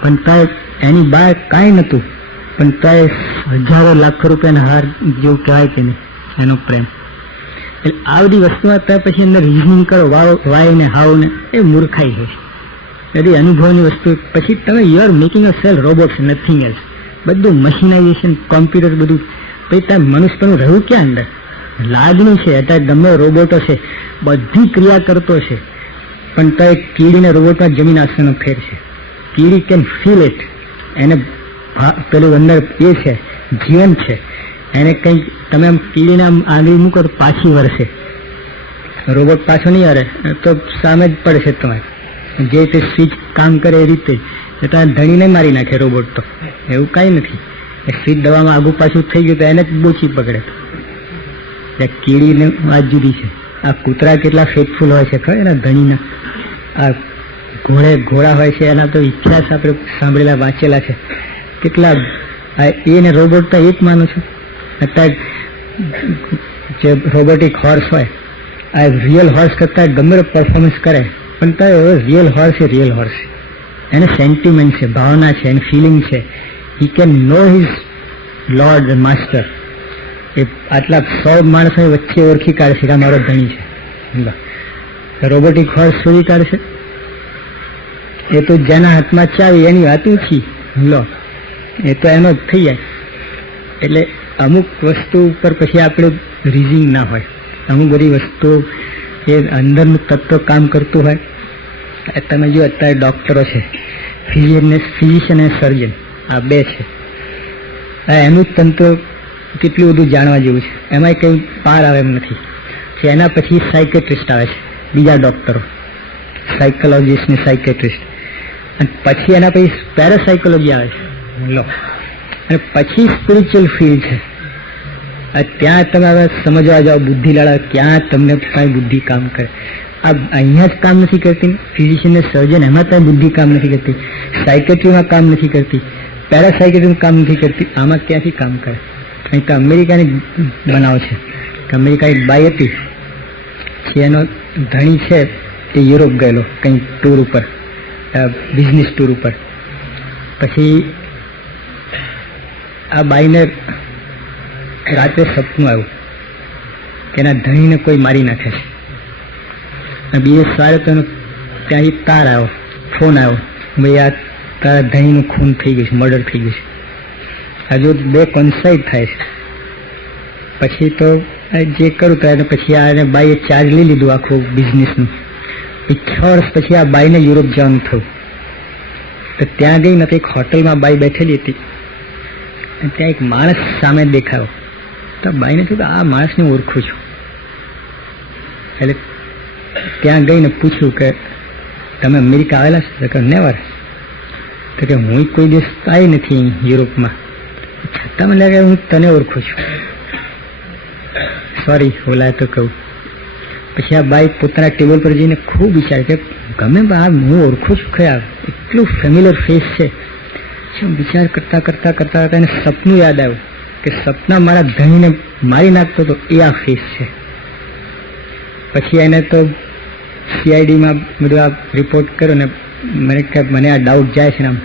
પણ તાય એની બહાર કાંઈ નહોતું, પણ તાય હજારો લાખો રૂપિયાના હાર જેવું કહેવાય કે નહીં એનો પ્રેમ. એટલે આ બધી વસ્તુ હતા પછી અંદર રિઝનિંગ કરો વાય ને હાવ ને એ મૂર્ખાઈ છે. બધી અનુભવની વસ્તુ પછી તમે you are making a cell robots, nothing else. બધું મશીનાઇઝેશન, કોમ્પ્યુટર બધું. પછી તમે મનુષ્યનું રહ્યું ક્યાં અંદર? લાગણી છે, અત્યારે ગમે રોબોટો છે, બધી ક્રિયા કરતો છે, પણ તો એક કીડીને રોબોટમાં જમીન આસમાનનો ફેર છે. કીડી કેન ફીલ ઇટ, એને પેલું અંદર એ છે, જીવન છે. એને કંઈક તમે આમ કીડીને આમ આંગળી મૂકો તો પાછી વળશે, રોબોટ પાછો નહીં હરે તો સામે જ પડશે તમારે. જે રીતે સ્વિચ કામ કરે એ રીતે જ તમે ધણીને મારી નાખે રોબોટ. તો એવું કાંઈ નથી. સ્વિચ દવામાં આગું પાછું થઈ ગયું તો એને જ બોચી પકડે. કીડીને વાત જુદી છે. આ કૂતરા કેટલા ફેથફુલ હોય છે ખબર એના ધણીના. આ ઘોડા હોય છે એના તો ઇતિહાસ આપણે સાંભળેલા વાંચેલા છે કેટલા. એને રોબોટ તો એક માનું છું. અત્યારે જે રોબોટિક હોર્સ હોય આ રિયલ હોર્સ કરતાં ગમે પરફોર્મન્સ કરે, પણ તો રિયલ હોર્સ એ રિયલ હોર્સ. એને સેન્ટિમેન્ટ છે, ભાવના છે, એની ફિલિંગ છે. He can know his lord master. એ આટલા 100 માણસો વચ્ચે ઓળખી કાઢશે કે આ મારો ધણી છે. રોબોટિક હોર્સ શોધી કાઢશે એ તો જેના હાથમાં ચાવી એની વાત ઓછી લો, એ તો એનો જ થઈ જાય. એટલે અમુક વસ્તુ ઉપર પછી આપણે રીઝનિંગ ના હોય. અમુક બધી વસ્તુ એ અંદરનું તત્વ કામ કરતું હોય. તમે જો અત્યારે ડૉક્ટરો છે, ફિઝિશિયન અને સર્જન, આ બે છે. એનું જ તંત્ર કેટલું બધું જાણવા જેવું છે. એમાં કંઈ પાર આવે એમ નથી. એના પછી સાયકેટ્રિસ્ટ આવે છે, બીજા ડૉક્ટરો, સાયકોલોજીસ્ટ ને સાયકેટ્રિસ્ટ. અને પછી એના પછી પેરાસાયકોલોજી આવે છે લો. અને પછી સ્પિરિચ્યુઅલ ફિલ્ડ છે. ત્યાં તમે હવે સમજવા જાઓ બુદ્ધિલાળા, ક્યાં તમને કાંઈ બુદ્ધિ કામ કરે. આ અહીંયા જ કામ નથી કરતી. ફિઝિશિયન ને સર્જન એમાં કાંઈ બુદ્ધિ કામ નથી કરતી. સાયકેટ્રીમાં કામ નથી કરતી. પેરાસાયકેટ્રીમાં કામ નથી કરતી. આમાં ક્યાંથી કામ કરે? અહીં તો અમેરિકાની બનાવ છે કે અમેરિકા એક બાઈ હતી, એનો ધણી છે એ યુરોપ ગયેલો કંઈ ટૂર ઉપર, બિઝનેસ ટૂર ઉપર. પછી આ બાઈને રાત્રે સપનું આવ્યું કે એના ધણીને કોઈ મારી નાખે છે. અને બીજે સવારે તો ત્યાંથી તાર આવ્યો, ફોન આવ્યો, ભાઈ આ તારા ધણીનું ખૂન થઈ ગયું છે, મર્ડર થઈ ગયું છે. હજુ બે કોન્સાઇડ થાય છે. પછી તો જે કરું તો એને પછી આ બાઈએ ચાર્જ લઈ લીધું આખું બિઝનેસનું. 6 વર્ષ પછી આ બાઈને યુરોપ જવાનું થયું. તો ત્યાં ગઈ નથી, એક હોટલમાં બાઈ બેઠેલી હતી. ત્યાં એક માણસ સામે દેખાયો. તો બાઈને કીધું આ માણસને ઓળખું છું. એટલે ત્યાં ગઈને પૂછ્યું કે તમે અમેરિકા આવેલા છો? કે નેવર. તો કે હું કોઈ દિવસ આવી નથી યુરોપમાં, છતાં મને લાગે હું તને ઓળખું છું. સોરી બોલાય તો કહું. પછી આ બાઈ પોતાના ટેબલ પર જઈને ખૂબ વિચારે કે ગમે આ હું ઓળખું છું ખરા, એટલું ફેમિલિયર ફેસ છે. વિચાર કરતા કરતા કરતા કરતા એને સપનું યાદ આવ્યું કે સપના મારા ધણીને મારી નાખતો હતો એ આ ફેસ છે. પછી એને તો CIDમાં બધું આ રિપોર્ટ કર્યો ને મને આ ડાઉટ જાય છે ને આમ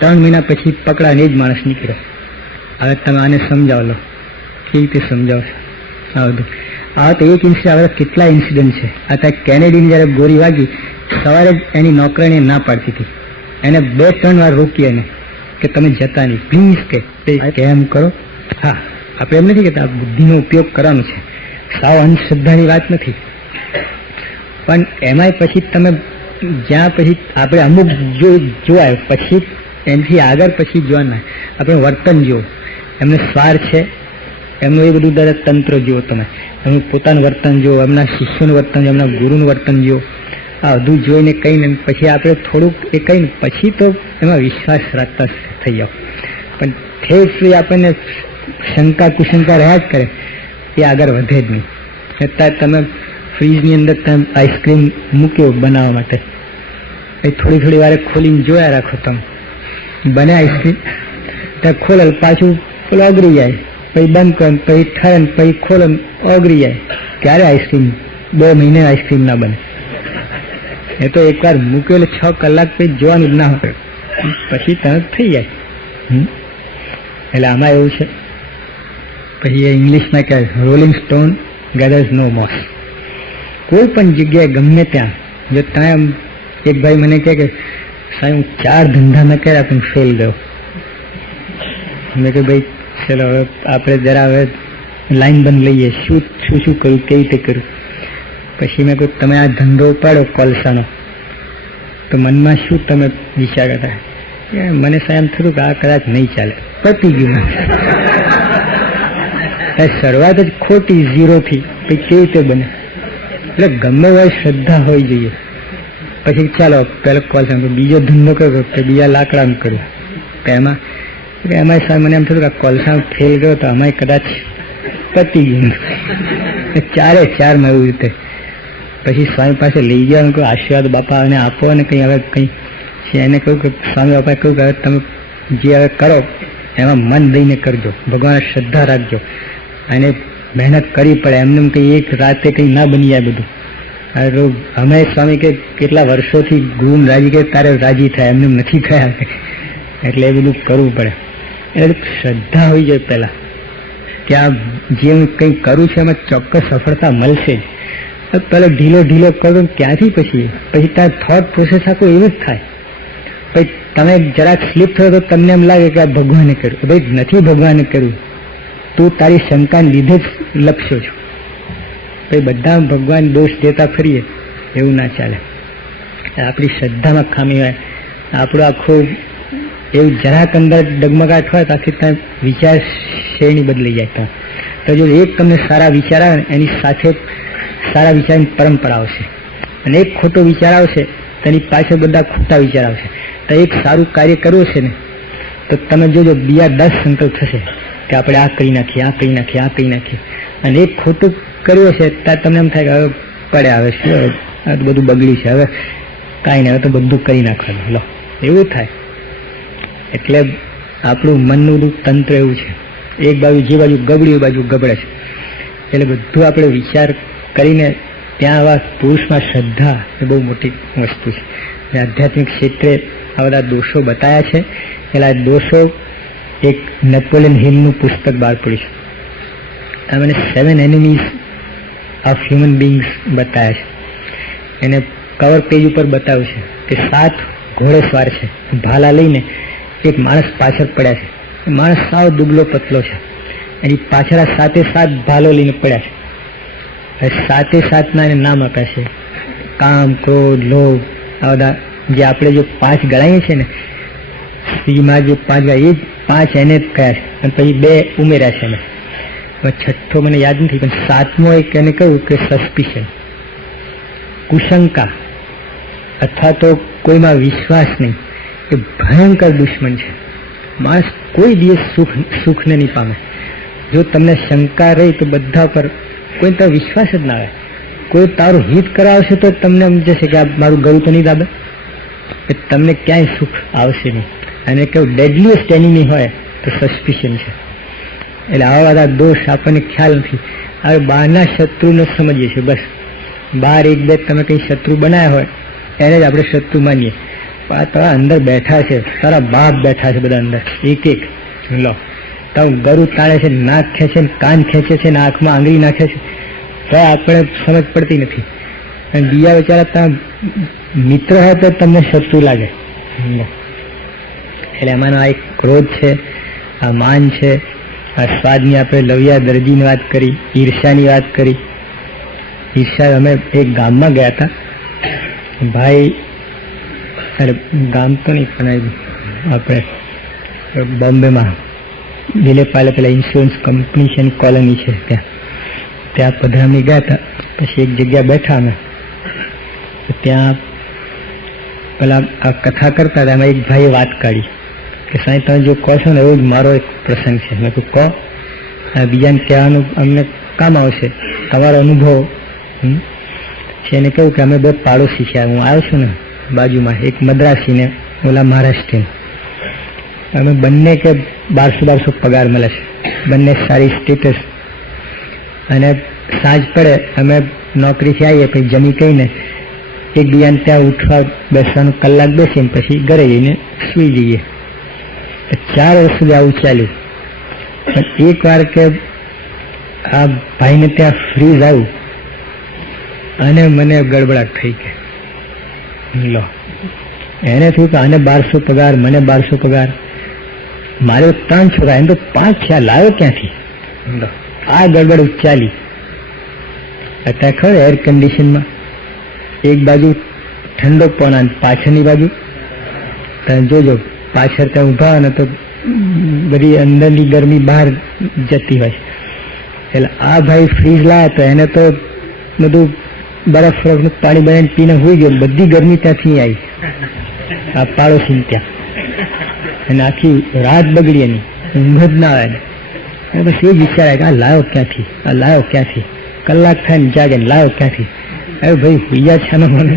3 મહિના પછી પકડાને એ જ માણસ નીકળ્યો. હવે તમે આને સમજાવો લો, કેવી રીતે સમજાવશો આ બધું? આ તો એક ઇન્સિડન્ટ, કેટલા ઇન્સિડન્ટ છે. આ ત્યાં કેનેડીની જ્યારે ગોળી વાગી સવારે જ એની નોકરાણીએ ના પાડતી હતી. એને 2-3 વાર રોકી એને કે તમે જતા નહીં પ્લીઝ, કે એમ કરો. હા, આપણે એમ નથી કહેતા બુદ્ધિનો ઉપયોગ કરવાનો છે, સાવ અંધશ્રદ્ધાની વાત નથી. પણ એમાંય પછી તમે જ્યાં પછી આપણે અમુક જોવાય પછી એનાથી આગળ પછી જોવાના આપણે વર્તન જુઓ. એમને સ્વાર છે એમનું એ બધું દરેક તંત્ર જુઓ, તમે એમનું પોતાનું વર્તન જુઓ, એમના શિષ્યોનું વર્તન જુઓ, એમના ગુરુનું વર્તન જુઓ. આ બધું જોઈને કહીને પછી આપણે થોડુંક એ કહીને પછી તો એમાં વિશ્વાસ રાખતા થઈ જાઓ. પણ ઠેર સુધી આપણને શંકા કુશંકા રહ્યા જ કરે એ આગળ વધે જ નહીં. અત્યારે તમે ફ્રીજની અંદર તમે આઈસ્ક્રીમ મૂક્યો બનાવવા માટે, એ થોડી થોડી વારે ખોલીને જોયા રાખો. તમે બને આઈસ્ક્રીમ ત્યાં ખોલે પાછું પેલું ઓગળી જાય, પછી બંધ કરો, પછી ઠરે ને પછી ખોલે ઓગળી જાય. ક્યારે આઈસ્ક્રીમ 2 મહિને આઈસ્ક્રીમ ના બને. એ તો એકવાર મૂક્યો એટલે 6 કલાક પછી જોવાનું જ ના હોય. પછી તરત થઈ જાય. એટલે આમાં એવું છે. પછી એ ઇંગ્લિશમાં કહે રોલિંગ સ્ટોન ગેધર્સ નો મોસ. કોઈ પણ જગ્યાએ ગમે ત્યાં જો ત્યાં એક ભાઈ મને કહે કે સાહેબ હું 4 ધંધા મેં કર્યા પણ ફેલ ગયો. મેં કહ્યું ભાઈ ચલો હવે આપણે જરા હવે લાઈન બંધ લઈએ, શું કરું, કેવી રીતે કરું. પછી મેં કહ્યું તમે આ ધંધો ઉપાડો કોલસાનો, તો મનમાં શું તમે વિચાર કરતા? મને સાહેબ થયું કે આ કદાચ નહીં ચાલે, પતી ગયું. શરૂઆત જ ખોટી, 0 થી પછી કેવી રીતે બને? એટલે ગમે હોય શ્રદ્ધા હોવી જોઈએ. પછી ચાલો પેલો કોલસા, બીજો ધંધો કર્યો કે બીજા લાકડાનું કર્યું. તો એમાં સાહેબ મને એમ થયું કે કોલસા ફેલ ગયો તો અમારે કદાચ પતી ગયું. 4 માં એવું રીતે. પછી સ્વામી પાસે લઈ ગયા, કહ્યું આશીર્વાદ બાપા અને આપો, અને કંઈ હવે કંઈ છે એને કહ્યું કે સ્વામી બાપાએ કહ્યું કે હવે તમે જે હવે કરો એમાં મન દઈને કરજો, ભગવાન શ્રદ્ધા રાખજો, અને મહેનત કરવી પડે. એમને કંઈ એક રાતે કંઈ ના બની જાય બધું. અમે સ્વામી કે કેટલા વર્ષોથી ગુરુ રાજી કે તારે રાજી થાય, એમને નથી થયા, એટલે એ બધું કરવું પડે. એટલે શ્રદ્ધા હોવી જોઈએ પહેલાં કે આ જે હું કંઈ કરું છું એમાં ચોક્કસ સફળતા મળશે જ. પહેલાં ઢીલો કરો ક્યાંથી પછી તાર થોટ પ્રોસેસ આખું એવું જ થાય. પછી તમે જરાક સ્લીપ થયો તો તમને એમ લાગે કે આ ભગવાને કર્યું. ભાઈ નથી ભગવાને કર્યું, તું તારી શંકાને લીધે જ લપસ્યો છો. પછી બધા ભગવાન દોષ દેતા ફરીએ એવું ના ચાલે. આપણી શ્રદ્ધામાં ખામી હોય, આપણું આખું એવું જરાક અંદર ડગમગાટ હોય તો આખી ત્યાં વિચાર શ્રેણી બદલાઈ જાય. તો જો એક તમને સારા વિચાર આવે ને એની સાથે સારા વિચારની પરંપરા આવશે, અને એક ખોટો વિચાર આવશે તેની પાછળ બધા ખોટા વિચાર આવશે. તો એક સારું કાર્ય કરવું છે ને તો તમે જોજો બીજા 10 સંકલ્પ થશે કે આપણે આ કરી નાખીએ, આ કરી નાખીએ, આ કરી નાખીએ. અને એક ખોટું કર્યું છે ત્યારે તમને એમ થાય કે હવે પડે, હવે શું, હવે બધું બગડ્યું છે, હવે કાંઈ નહીં, હવે તો બધું કરી નાખવાનું. લો એવું થાય. એટલે આપણું મનનું તંત્ર એવું છે, એક બાજુ જે બાજુ ગબડ્યું એ બાજુ ગબડે છે. એટલે બધું આપણે વિચાર કરીને ત્યાં આવા પુરુષમાં શ્રદ્ધા એ બહુ મોટી વસ્તુ છે. આધ્યાત્મિક ક્ષેત્રે આ બધા દોષો બતાવ્યા છે. એટલે આ દોષો એક નેપોલિયન હિલનું પુસ્તક બહાર પડ્યું છે. મને 7 એનિમીઝ ઓફ હ્યુમન બીંગ્સ બતાવ્યા છે. એને કવર પેજ ઉપર બતાવ્યું છે કે 7 ઘોડેસવાર છે, ભાલા લઈને એક માણસ પાછળ પડ્યા છે. માણસ સાવ દુબળો પતલો છે, એની પાછળ 7 ભાલો લઈને પડ્યા છે. 7 ના એને નામ આપ્યા છે કામ, ક્રોધ, લોભ. આ બધા જે આપણે જો 5 ગણાવીએ છીએ ને સ્ત્રીમાં જે 5 ગણાય એ જ 5 એને જ કહ્યા છે, અને પછી 2 ઉમેર્યા છે એને. છઠ્ઠો મને યાદ નથી, પણ 7મો એક એને કહ્યું કે સસ્પિશન, કુશંકા અથવા તો કોઈમાં વિશ્વાસ નહીં. એ ભયંકર દુશ્મન છે. માણસ કોઈ દિવસ સુખને નહીં પામે. જો તમને શંકા રહી તો બધા પર કોઈ તારો વિશ્વાસ જ ના આવે. કોઈ તારું હિત કરાવશે તો તમને સમજશે કે આ મારું ગળું તો નહીં દાબે. તમને ક્યાંય સુખ આવશે નહીં. અને કેવું ડેડલીએસ્ટ એનિમી હોય તો સસ્પિશન છે. એટલે આવા બધા દોષ આપણને ખ્યાલ નથી. હવે બહારના શત્રુને સમજીએ છીએ બસ. બહાર 1-2 તમે કંઈ શત્રુ બનાવ્યા હોય એને જ આપણે શત્રુ માનીએ. પણ તારા અંદર બેઠા છે, તારા બાપ બેઠા છે બધા અંદર, એક લો તારું ગળું તાણે છે, નાક ખેંચે, કાન ખેંચે છે, આંખમાં આંગળી નાખે છે, તો આપણે સમજ પડતી નથી. અને બીજા બિચારા ત્યાં મિત્ર હોય તો તમને શત્રુ લાગે. એટલે એમાંનો આ એક ક્રોધ છે, આ માન છે, આ સ્વાદની આપણે લવિયા દરજીની વાત કરી, ઈર્ષાની વાત કરી. ઈર્ષા અમે એક ગામમાં ગયા હતા. ભાઈ, અરે ગામ તો નહીં પણ આપણે બોમ્બેમાં દિલેપાલે પેલા ઇન્સ્યોરન્સ કંપની છે, કોલોની છે, ત્યાં પધરામણી ગયા હતા. પછી એક જગ્યા બેઠા અમે, ત્યાં પેલા આ કથા કરતા હતા. એમાં એક ભાઈએ વાત કાઢી કે સાહેબ તમે જો કહો છો ને એવો જ મારો એક પ્રસંગ છે. મેં કહું કહો, બીજાને કહેવાનું અમને કામ આવશે, તમારો અનુભવ છે. એને કહ્યું કે અમે 2 પાડોશી છે. હું આવ્યો છું ને બાજુમાં એક મદ્રાસી ને ઓલા મહારાષ્ટ્રીયન. અમે બંને કે 1200 પગાર મળે છે, બંને સારી સ્ટેટસ. અને સાંજ પડે અમે નોકરીથી આવીએ, પછી જમી કહીને એકબીજાને ત્યાં ઉઠવા બેસવાનું કલાક બેસીને પછી ઘરે જઈને સૂઈ જઈએ. 4 વર્ષ સુધી આવું ચાલ્યું. પણ એક વાર કે આ ભાઈને ત્યાં ફ્રીજ આવ્યું અને મને ગડબડાટ થઈ ગઈ. લો, એને થયું કે આને 1200 પગાર, મને 1200 પગાર, મારે 3 છોકરા, એને તો 5 છે, લાવ્યો ક્યાંથી? આ ગડબડ ચાલી. અત્યારે ખબર એર કન્ડિશનમાં એક બાજુ ઠંડો પણ પાછળની બાજુ જોજો, પાછળ ત્યાં ઊભા હોય ને તો બધી અંદરની ગરમી બહાર જતી હોય. એટલે આ ભાઈ ફ્રીજ લાયા તો એને તો બધું બરફ બરફનું પાણી બનાવીને પીને હોઈ ગયો, બધી ગરમી ત્યાંથી આવી આ પાડોશી ત્યાં, અને આખી રાત બગડી એની, ઊંઘ જ ના આવે. બસ એ જ વિચારાય કે આ લાયો ક્યાંથી, આ લાયો ક્યાંથી, કલાક થાય ને જાગે ને લાયો ક્યાંથી? અરે ભાઈ ભૈયા છે ને, મને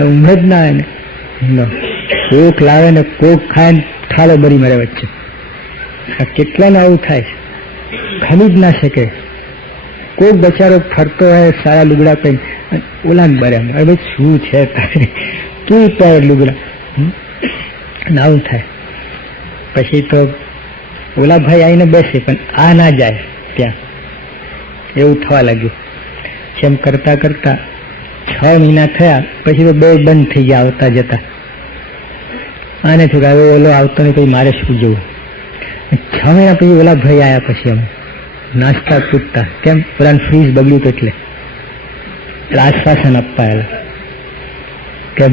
ઊંઘ જ ના આવે ને. કોક લાવે ને કોક ખાય ને થાળો બરી મારે વચ્ચે. આ કેટલાને આવું થાય છે, ખમી જ ના શકે. કોક બચારો ફરતો હોય સારા લુગડા પહેરી, ઓલા બરે. અરે ભાઈ શું છે તું પહેર લુગડા, આવું થાય. પછી તો ઓલા ભાઈ આવીને બેસે પણ આ ના જાય ત્યાં, એવું થવા લાગ્યું. જેમ કરતા કરતા 6 મહિના થયા પછી તો 2 બંધ થઈ ગયા આવતા જતા. આને થયું કે હવે ઓલો આવતો નહીં, પછી મારે શું જવું. 6 મહિના પછી ઓલા ભાઈ આવ્યા. પછી અમે નાસ્તા તૂટતા, કેમ? ઓલાને ફ્રીજ બગડ્યું તો એટલે આશ્વાસન અપાયેલા કે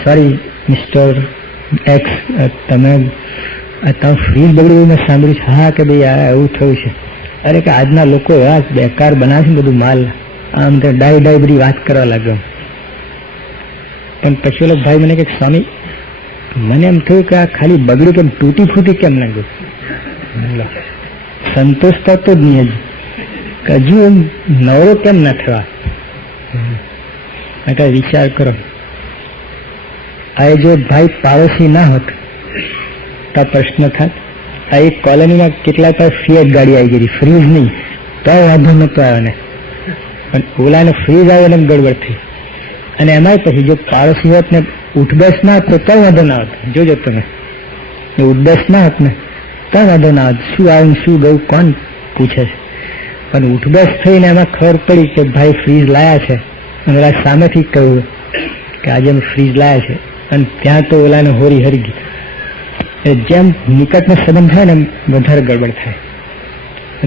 સોરી મિસ્ટર એક્સ, તમે ફ્રીજ બગડ્યું મેં સાંભળ્યું છે. હા કે ભાઈ આ એવું થયું છે. અરે કે આજના લોકો એવા બેકાર બનાવે છે બધું માલ, આમ તો ડાઈ બધી વાત કરવા લાગ્યો. પણ પછી ઓલો ભાઈ મને કે સ્વામી, મને એમ થયું કે આ ખાલી બગડ્યું કેમ, તૂટી ફૂટી કેમ ના ગયું? સંતોષ થતો જ નહીં, હજુ એમ નવરો કેમ ના થવા? વિચાર કરો, આ જો ભાઈ પાડોશી ના હોત તો પ્રશ્ન થાત. આ એક કોલોનીમાં કેટલા પર ફિએટ ગાડી આવી ગઈ, ફ્રીજ નહીં તો વાંધો નતો આવ્યો ને, પણ ઓલાને ફ્રીજ આવ્યો ને ગડબડ થઈ. અને એમાંય પછી જો પાડોશી હોત ને ઉઠબેસ ના હોત તો કઈ વાંધો ના હોત. જોજો તમે, ઉઠબેસ ના હોત ને કઈ વાંધો ના હોત. શું આવ્યું શું ગયું કોણ પૂછે છે? પણ ઉઠબેસ થઈને એમાં ખબર પડી કે ભાઈ ફ્રીજ લાયા છે, અને ઓલા સામેથી કહ્યું કે આજે અમે ફ્રીજ લાયા છે, અને ત્યાં તો ઓલાને હોરી હરગી. જેમ નિકટનો સંબંધ થાય ને એમ વધારે ગડબડ થાય.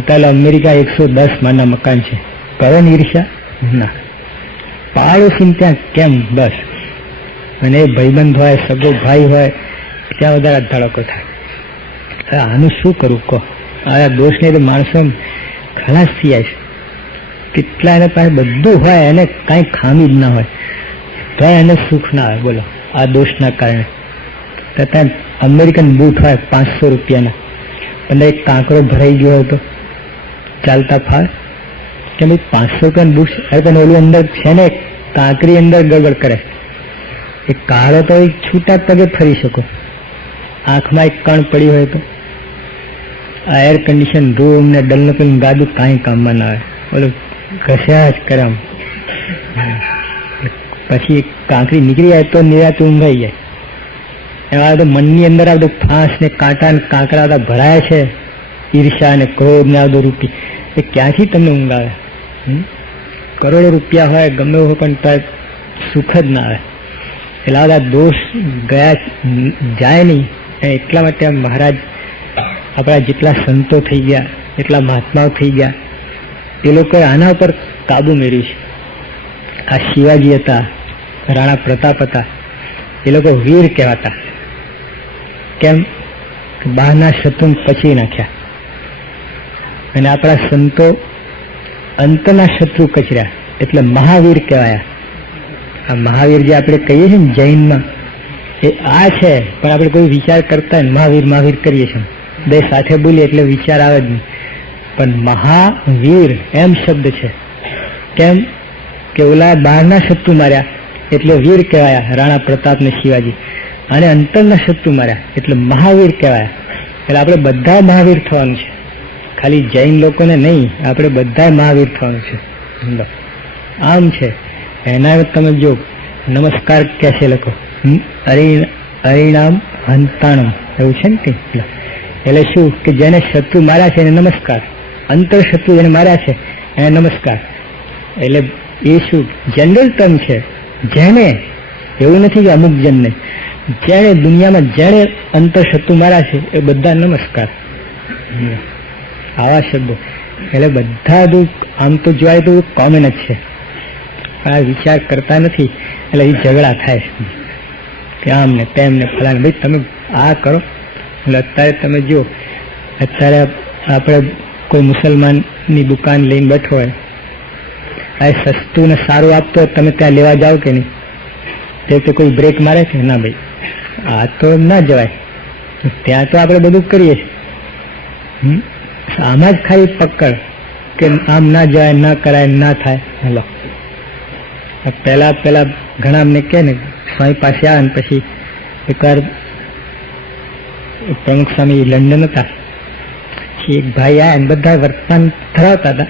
ચાલો અમેરિકા 110 માળના મકાન છે, કરો ને ઈર્ષ્યા? ના. પાડોશી ત્યાં કેમ? બસ. અને એ ભાઈબંધ હોય, સગો ભાઈ હોય, ત્યાં વધારે ધડકો થાય. આનું શું કરું કહો? આ દોષને તો માણસો ખલાસ થઈ જાય છે. કેટલા એને પાસે બધું હોય, એને કાંઈ ખામી જ ના હોય તો એને સુખ ના આવે. બોલો, આ દોષના કારણે. ત્યાં અમેરિકન બૂટ હોય 500 રૂપિયાના, અને એક કાંકરો ભરાઈ ગયો હોય તો ચાલતા ફાવે કે ભાઈ 500 રૂપિયાનું બૂટ? અરે તને ઓલું અંદર છે ને કાંકરી અંદર ગડબડ કરે, એ કાળો તો એક છૂટા પગે ફરી શકો. આંખમાં એક કણ પડી હોય તો આ એર કન્ડિશન રૂમ ને ડલનોપીનું ગાદું કાંઈ કામમાં ના આવે. ઓલું ઘસ્યા જ કરે. પછી કાંકરી નીકળી જાય તો નિરાતે ઊંઘાઈ જાય. એવા તો મનની અંદર આ બધું ફાંસ ને કાંટા ને કાંકરા બધા ભરાય છે, ઈર્ષા ને ક્રોધ ને આ બધું રૂપી, એ ક્યાંથી તમને ઊંઘ આવે? કરોડો રૂપિયા હોય ગમે હોય પણ ત્યાં સુખ જ ના આવે. એટલે આ બધા દોષ ગયા જાય નહીં. એટલા માટે મહારાજ આપણા જેટલા સંતો થઈ ગયા, એટલા મહાત્માઓ થઈ ગયા, એ લોકોએ આના ઉપર કાબુ મેળવ્યું છે. આ શિવાજી હતા, રાણા પ્રતાપ હતા, એ લોકો વીર કહેવાતા. કેમ? બહારના શત્રુને પચી નાખ્યા. અને આપણા સંતો અંતના શત્રુ કચર્યા, એટલે મહાવીર કહેવાયા. આ મહાવીર જે આપણે કહીએ છીએ ને જૈનમાં, એ આ છે. પણ આપણે કોઈ વિચાર કરતા મહાવીર મહાવીર કરીએ છીએ, બે સાથે બોલીએ એટલે વિચાર આવે જ નહીં. પણ મહાવીર એમ શબ્દ છે. કેમ કે ઓલા બહારના શત્રુ માર્યા એટલે વીર કહેવાયા, રાણા પ્રતાપ ને શિવાજી. અને અંતરના શત્રુ માર્યા એટલે મહાવીર કહેવાયા. એટલે આપણે બધા મહાવીર થવાનું છે, ખાલી જૈન લોકોને નહીં, આપણે બધા મહાવીર થવાનું છે. આમ છે. એના તમે જો નમસ્કાર કેસે લખો, અરિણામ હંતાણમ એવું છે ને. એટલે શું કે જેને શત્રુ માર્યા છે એને નમસ્કાર, અંતર શત્રુ જેને માર્યા છે એને નમસ્કાર. એટલે એ શું જનરલ ટર્મ છે. જેને, એવું નથી કે અમુક જણને, જેને દુનિયામાં જેને અંતર શત્રુ માર્યા છે એ બધા નમસ્કાર. આવા શબ્દો એટલે બધા આમ તો જોવાય તો કોમન જ છે, પણ આ વિચાર કરતા નથી એટલે એ ઝઘડા થાય કે આમ ને તેમ ને ફલાને. ભાઈ તમે આ કરો. એટલે અત્યારે તમે જો, અત્યારે આપણે કોઈ મુસલમાનની દુકાન લઈને બેઠો હોય, આ સસ્તું ને સારું આપતો હોય, તમે ત્યાં લેવા જાઓ કે નહીં? તે કોઈ બ્રેક મારે છે? ના ભાઈ, આ તો ના જવાય. ત્યાં તો આપણે બધું કરીએ છીએ. આમાં જ ખાલી પકડ કે આમ ના જવાય, ના કરાય, ના થાય. હલો, પહેલા ઘણા અમને કહે ને, સ્વામી પાસે આવે ને પછી એકવાર પ્રમુખ સ્વામી લંડન હતા, એક ભાઈ આવ્યા ને બધા વર્તમાન ધરાવતા હતા.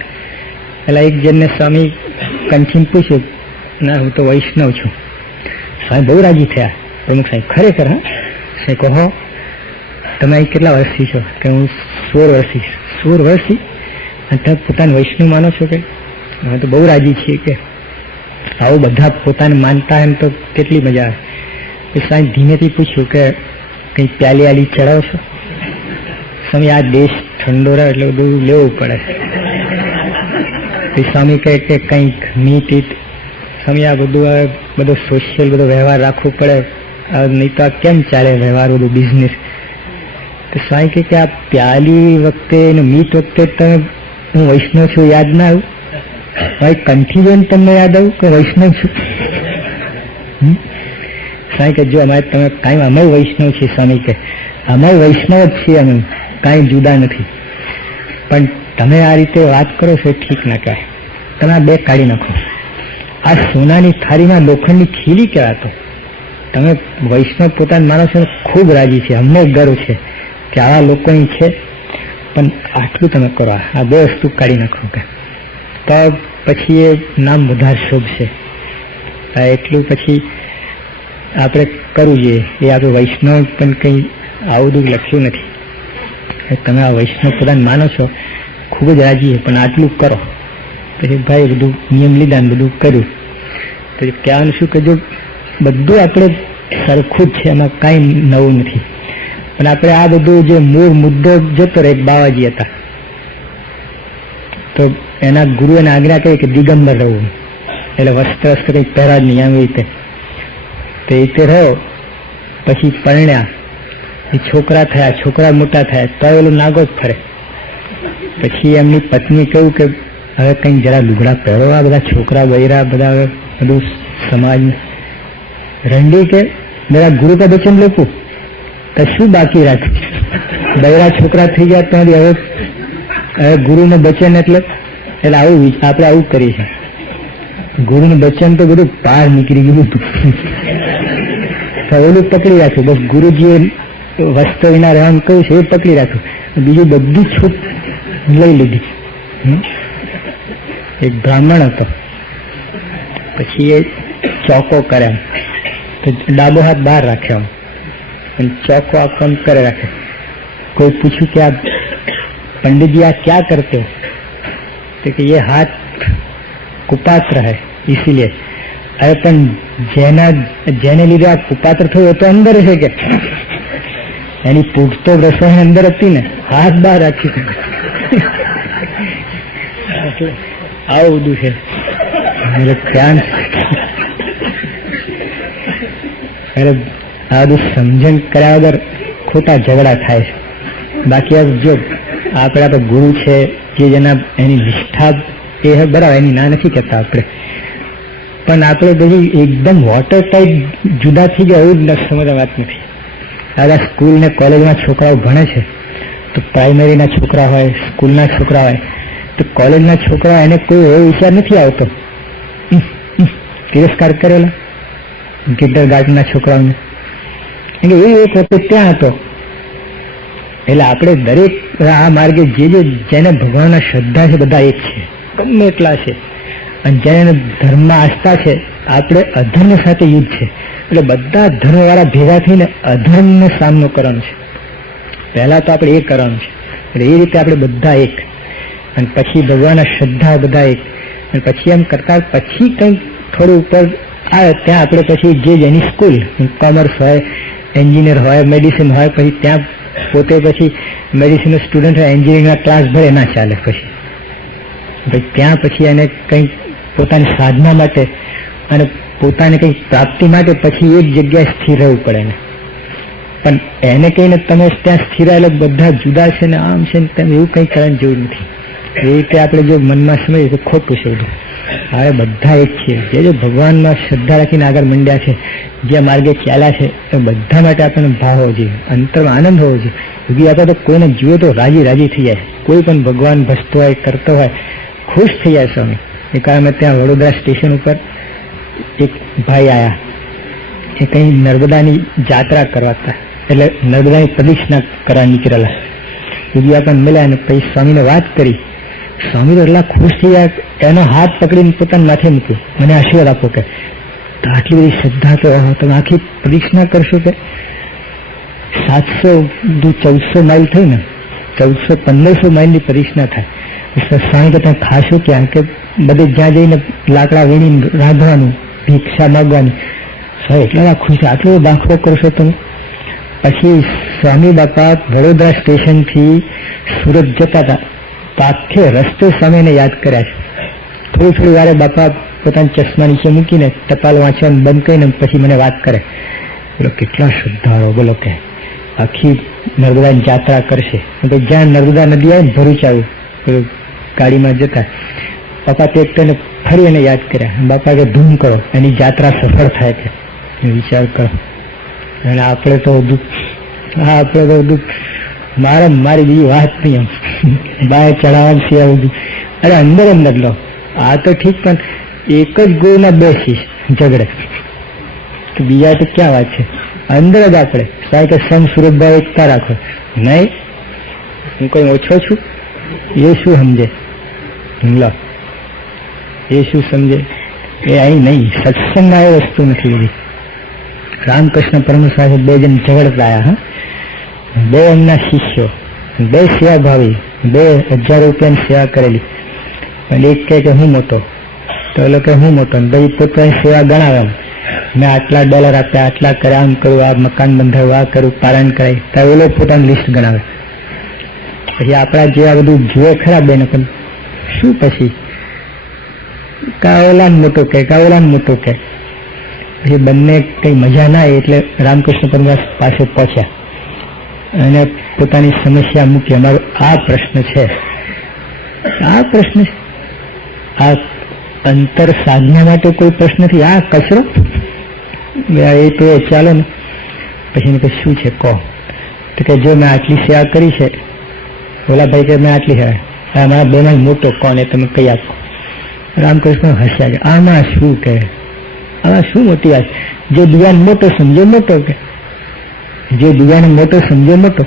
એટલે એક જણને સ્વામી કંઠીને પૂછ્યું, ના હું તો વૈષ્ણવ છું. સ્વામી બહુ રાજી થયા. પ્રમુખ સાહેબ ખરેખર? હા સાહેબ કહો તમે અહીં કેટલા વર્ષથી છો? કે હું 16 વર્ષથી. 16 વર્ષથી? અને તમે પોતાને વૈષ્ણવ માનો છો? કે અમે તો બહુ રાજી છીએ. કે આવું બધા પોતાને માનતા એમ તો કેટલી મજા આવે. પછી સાહેબ ધીમેથી પૂછ્યું કે કંઈ પ્યાલી આલી ચડાવશો? સ્વામી આ દેશ ઠંડો રહે એટલે બધું લેવું પડે. પછી સ્વામી કહે કે કંઈક મીટ. સ્વામી આ બધું બધો સોશિયલ બધો વ્યવહાર રાખવું પડે, નહીં તો આ કેમ ચાલે વ્યવહાર, બધું બિઝનેસ. તો સ્વામી કહે કે આ પ્યાલી વખતે મીટ વખતે તમે હું વૈષ્ણવ છું યાદ ના આવ્યું? ભાઈ કંઠી જોઈને તમને યાદ આવ્યું કે વૈષ્ણવ છું? સ્વામી કે જો અમારે તમે કાંઈ અમે વૈષ્ણવ છીએ. સ્વામી કે અમે વૈષ્ણવ જ છીએ, અમે કાંઈ જુદા નથી. પણ તમે આ રીતે વાત કરો છો એ ઠીક ના કહેવાય. તમે આ બે કાઢી નાખો. આ સોનાની થાળીમાં લોખંડની ખીલી કહેવાતો. તમે વૈષ્ણવ પોતાને માનો છો, ખૂબ રાજી છે, અમને ગર્વ છે કે આવા લોકો અહીં છે. પણ આટલું તમે કરો, આ બે વસ્તુ કાઢી નાખો કે તો પછી એ નામ વધારે શોભશે. એટલું પછી આપણે કરવું જોઈએ. એ આપણે વૈષ્ણવ પણ કંઈ આવું બધું લખ્યું નથી. તમે આ વૈષ્ણવ પોતાને માનો છો, ખૂબ જ રાજી, પણ આટલું કરો. પછી ભાઈ બધું નિયમ લીધા ને બધું કર્યું. પછી કહેવાનું શું કે જો બધું આપણે સરખું જ છે, એમાં કાંઈ નવું નથી. પણ આપણે આ બધું જે મૂળ મુદ્દો જતો રહે, બાવાજી હતા તો એના ગુરુ એને આજ્ઞા કરી કે દિગંબર રહેવું, એટલે વસ્ત્ર કંઈ પહેરા જ નહીં, આવી રીતે. તો એ રીતે રહ્યો. પછી પરણ્યા, એ છોકરા થયા, છોકરા મોટા થયા, તો એલું નાગો જ ફરે. પછી એમની પત્ની કહ્યું કે હવે કંઈક જરા લુગડા પહેરો, આ બધા છોકરા બૈરા બધા હવે બધું સમાજ. રંડી કે મેરા ગુરુ કા વચન લેવું, તો શું બાકી રાખ્યું? બૈરા છોકરા થઈ ગયા ત્યાંથી હવે ગુરુનું વચન એટલે આવું આપણે આવું કરીએ છીએ. ગુરુનું વચન તો બધું પાર નીકળી ગયું, ઓલું પકડી રાખ્યું. બસ ગુરુજીએ વસ્ત્ર વિના રહેવાનું કહ્યું છે એ પકડી રાખ્યું, બીજું બધું છૂટ લઈ લીધી. એક બ્રાહ્મણ હતો, પછી એ ચોકો કર્યા, તો ડાબો હાથ બહાર રાખ્યો અને ચોકો આ કામ કરે રાખે. કોઈ પૂછ્યું કે આ पंडित जी आप क्या करते हो? तो कि ये हाथ कुपात्र है इसीलिए. अरे पण जेने લીધે આ કુપાત્ર થયો તો અંદર છે કે એની પૂછ તો રસોઈ અંદર હતી ને, હાથ બહાર રાખી. આવું બધું છે. આ બધું સમજણ કર્યા વગર ખોટા ઝઘડા થાય છે. બાકી આ જો આપણે ગુરુ છે જે જેના એની નિષ્ઠા એ બરાબર, એની ના નથી કહેતા આપણે, પણ આપણે બધી એકદમ વોટર ટાઈપ જુદા થઈ ગયા એવું જ સમજવા વાત નથી. આ સ્કૂલ ને કોલેજમાં છોકરાઓ ભણે છે, તો પ્રાઇમરીના છોકરા હોય, સ્કૂલના છોકરા હોય, તો કોલેજના છોકરા એને કોઈ એવો વિચાર નથી આવતો તિરસ્કાર કરેલા કિન્ડર ગાર્ડનના છોકરાઓને. એટલે એ એક વખતે ત્યાં હતો. એટલે આપણે દરેક આ માર્ગે જેને ભગવાનના શ્રદ્ધા છે બધા એક છે, ગમે એટલા છે, અને જેને ધર્મમાં આસ્થા છે આપણે અધર્મ સાથે યુદ્ધ છે, એટલે બધા ધર્મવાળા ભેગા થઈને અધર્મનો સામનો કરવાનો છે. પહેલા તો આપણે એ કરવાનું છે, એટલે એ રીતે આપણે બધા એક, અને પછી ભગવાનના શ્રદ્ધા બધા એક, અને પછી એમ કરતા પછી કંઈક થોડું ઉપર આવે ત્યાં આપણે પછી જે જેની સ્કૂલ, કોમર્સ હોય, એન્જિનિયર હોય, મેડિસિન હોય, પછી ત્યાં પોતે પછી મેડિસિનનો સ્ટુડન્ટ હોય, એન્જિનિયરિંગના ક્લાસ ભરે ના ચાલે. પછી ત્યાં પછી એને કંઈક પોતાની સાધના માટે અને પોતાને કંઈક પ્રાપ્તિ માટે પછી એક જગ્યાએ સ્થિર રહેવું પડે ને. પણ એને કહીને તમે ત્યાં સ્થિર એટલે બધા જુદા છે ને આમ છે ને તેમ, એવું કંઈ કરવાની જરૂર નથી. એ રીતે આપણે જો મનમાં સમજીએ તો ખોટું છે બધું. હવે બધા એક છીએ, જે જો ભગવાનમાં શ્રદ્ધા રાખીને આગળ મંડ્યા છે, જે માર્ગે ચાલ્યા છે, એ બધા માટે આપણને ભાવ હોવો જોઈએ, અંતરમાં આનંદ હોવો જોઈએ. યોગી આપણે તો કોઈને જુએ તો રાજી થઈ જાય. કોઈ પણ ભગવાન ભજતો હોય, કરતો હોય, ખુશ થઈ જાય સ્વામી. એ કારણે ત્યાં વડોદરા સ્ટેશન ઉપર એક ભાઈ આવ્યા, એ કંઈ નર્મદાની જાત્રા કરવા હતા, એટલે નર્મદાની પ્રદક્ષિણા કરવા નીકળેલા. યોગી આપણને મળ્યા અને પછી સ્વામીને વાત કરી. સ્વામી તો એટલા ખુશ થઈ ગયા, એનો હાથ પકડીને પોતાના માથે મૂક્યો, મને આશીર્વાદ આપો કે આટલી બધી શ્રદ્ધા તો તમે આખી પ્રદક્ષિણા કરશો કે 1400 માઇલ થઈ ને, 1500 માઇલની પ્રદક્ષિણા થાય. સ્વામી કે તમે ખાશો ક્યાં, કે બધે જ્યાં જઈને લાકડા વીણીને રાંધવાનું, ભિક્ષા માગવાની. એટલા ખુશ, આટલો દાખલો કરશો તમે. પછી સ્વામી બાપા વડોદરા સ્ટેશનથી સુરત જતા હતા, તો આખે રસ્તે સ્વામીને યાદ કર્યા છે. થોડી વારે બાપા પોતાના ચશ્મા નીચે મૂકીને ટપાલ વાંચવાનું બંધ કરીને પછી મને વાત કરે. બોલો કેટલા શ્રદ્ધાળો, બોલો કે આખી નર્મદાની જાત્રા કરશે. તો જ્યાં નર્મદા નદી આવે ને ભરૂચ આવ્યું ગાડીમાં જતા, બાપા તે તેને ફરી એને યાદ કર્યા. બાપા કે ધૂમ કરો, એની જાત્રા સફળ થાય કે વિચાર કરો. અને આપણે તો દુઃખ મારી બીજી વાત નહીં, એમ બહાર ચડાવવાનું છે બધું. અરે અંદર લો, આ તો ઠીક, પણ એક જ ગોળના બે શીશ ઝઘડે તો બીજા તો ક્યાં વાત છે. અંદર જ આપણે સાહેબ કે સમ સુરત ભાવ એકતા રાખો. નહીં હું કોઈ ઓછો છું, એ શું સમજે? લો એ શું સમજે? એ અહીં નહીં, સત્સંગમાં એ વસ્તુ નથી લીધી. રામકૃષ્ણ પરમહંસ સાથે બે જણ ઝઘડતા આવ્યા. હા, બે એમના શિષ્યો, બે સેવાભાવી, 2000 રૂપિયાની સેવા કરેલી. અને એક કહે કે હું મોટો, તો એ લોકો હું મોટો, ભાઈ પોતાની સેવા ગણાવે, મેં આટલા $, આપ્યા, આટલા કર્યા, આમ કરું, આ મકાન બંધાવ્યું, આ કરું, પારાયણ કરાય, તો એ લોકો પોતાનું લિસ્ટ ગણાવે. પછી આપણા જેવા બધું જુએ ખરા બેને, પણ શું પછી કાવલાન મોટો કે કાવલાન મોટો કે પછી બંને કંઈ મજા ના આવી. એટલે રામકૃષ્ણ પરમહંસ પાસે પહોંચ્યા અને પોતાની સમસ્યા મૂકી. અમારો આ પ્રશ્ન છે, આ પ્રશ્ન છે, આ અંતર સાધના માટે કોઈ પ્રશ્ન નથી, આ કચરો. એ તો ચાલો ને. પછી શું છે કહો? તો કે જો મેં આટલી સેવા કરી છે, ઓલા ભાઈ કે મેં આટલી સેવા, મારા બેમાં મોટો કોણ એ તમે કઈ આપો. રામકૃષ્ણ હસ્યા કે આમાં શું કે, આમાં શું મોટી વાત? જે બીજાને મોટો સમજો મોટો, કે જે બીજાને મોટો સમજો મોટો.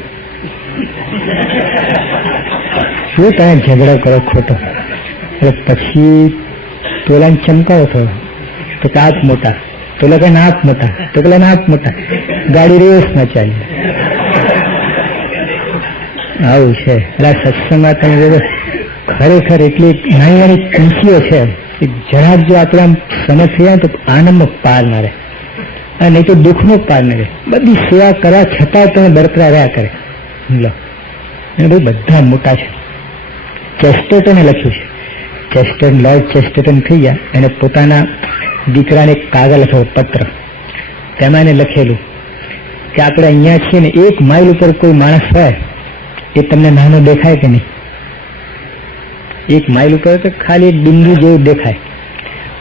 શું તમે ઝઘડો કરો ખોટો? એટલે પછી તોલાને ચમકાવો થયો, તો કે હાથ મોટા, તો લોકો હાથ મોટા, તો પેલા હાથ મોટા, ગાડી રેસમાં ચાલી. આવું છે. એટલે સત્સંગમાં તમે ખરેખર એટલી નાની નાની પંક્તિઓ છે કે જરાક જો આપણે આમ સમજ થઈ જાય તો આનંદનો પાર ના રહે, અને નહીં તો દુઃખનો પાર ના રહે. બધી સેવા કરવા છતાં તમે બરતરા રહ્યા કરે. લો એ ભાઈ બધા મોટા છે. ચેસ્ટરટને લખ્યું છે, લોર્ડ ચેસ્ટરટન થઈ ગયા, એને પોતાના દીકરાને એક કાગળ લખ્યો, પત્ર. તેમાં એને લખેલું કે આપણે અહીંયા છીએ ને, 1 માઇલ ઉપર કોઈ માણસ હોય એ તમને નાનો દેખાય કે નહીં? 1 માઇલ ઉપર તો ખાલી એક બિંદુ જેવું દેખાય,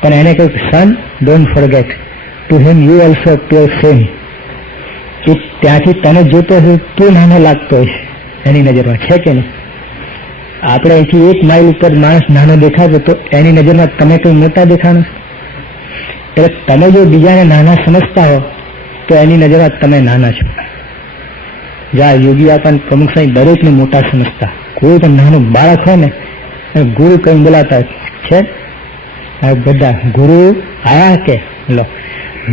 પણ એને કહ્યું son don't forget to him you also appear same. એ ત્યાંથી તને જોતો હશે તું નાનો લાગતો હશે એની નજરમાં, છે કે નહીં? આપણે અહીંથી 1 માઇલ ઉપર માણસ નાનો દેખાતો તો એની નજરમાં તમે કંઈ મોટા દેખાણો. એટલે તમે જો બીજાને નાના સમજતા હો તો એની નજરમાં તમે નાના છો. જ્યાં યોગી આપણને પ્રમુખ સાહેબ દરેકને મોટા સમજતા. કોઈ પણ નાનું બાળક હોય ને ગુરુ કઈ બોલાતા છે, આ બધા ગુરુ આયા કે લો,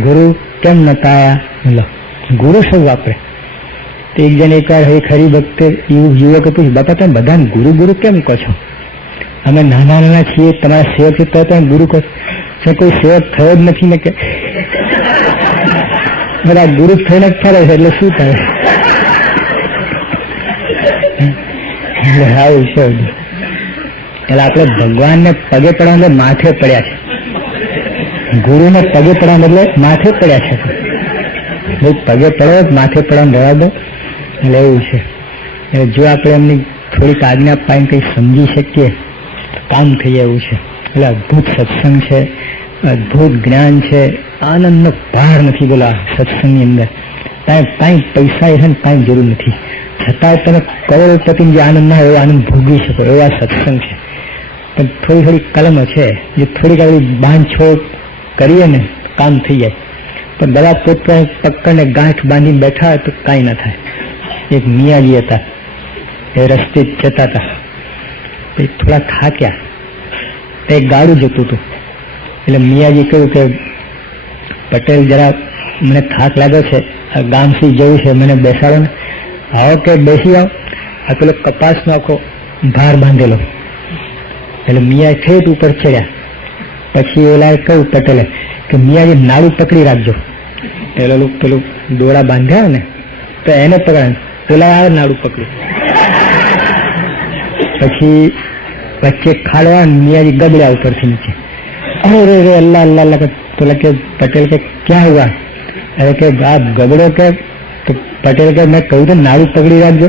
ગુરુ કેમ નતા આયા લો, ગુરુ શું વાપરે? તો એક જણ એકવાર હવે ખરી વખતે યુવકે પૂછ્યું, બાપા તમે બધાને ગુરુ ગુરુ કેમ કહો છો? અમે નાના નાના છીએ, તમારા સેવક છે તો તમે ગુરુ કહો છો? કોઈ સેવક થયો જ નથી ને કે બધા ગુરુ થઈને જ ફરે છે, એટલે શું થાય? આવું છે. એટલે આપણે ભગવાનને પગે પડવા એટલે માથે પડ્યા છે, ગુરુને પગે પડવા એટલે માથે પડ્યા છે. પગે પડો માથે પડવાનું રહેવા દો. એટલે એવું છે. એટલે જો આપણે એમની થોડીક આજ્ઞા પાડીને કંઈ સમજી શકીએ તો કામ થઈ જાય એવું છે. એટલે અદ્ભુત સત્સંગ છે, અદ્ભુત જ્ઞાન છે, આનંદનો પાર નથી. બોલા સત્સંગની અંદર કાંઈ પૈસા છે ને કાંઈ જરૂર નથી, છતાં તમે કરોડપતિ જે આનંદ ના એવો આનંદ ભોગવી શકો એવો આ સત્સંગ છે. પણ થોડી થોડી કલમ છે, જે થોડીક આપણી બાંધછોડ કરીએ ને કામ થઈ જાય. પણ બધા પોતપોતાની પકડને ગાંઠ બાંધીને બેઠા હોય તો કાંઈ ના થાય. એક મિયાજી હતા, એ રસ્તે જતા હતા, થોડા થાક્યા, તો એક ગાડું જતું હતું. એટલે મિયાજી કહ્યું કે પટેલ જરા મને થાક લાગ્યો છે, આ ગામ સુધી જવું છે, મને બેસાડો ને. આવો કે બેસી આવો. આ પેલો કપાસનો આખો ભાર બાંધેલો. એટલે મિયા ઠેઠ ઉપર ચડ્યા. પછી ઓલા કહ્યું પટેલે કે મિયાજી નાડું પકડી રાખજો. પેલું દોરા બાંધ્યા ને તો એને પકડાય, પેલા આ નાડું પકડ્યું. પછી વચ્ચે ખાડવા, મિયાજી ગબડ્યા ઉપરથી નીચે. અરે રે અલ્લાહ અલ્લાહ અલ્લાહ. પેલા કે પટેલ કે ક્યાં હુઆ? અરે કે આ ગબડો કે? તો પટેલ કે મેં કહ્યું તો નાડું પકડી રાખજો.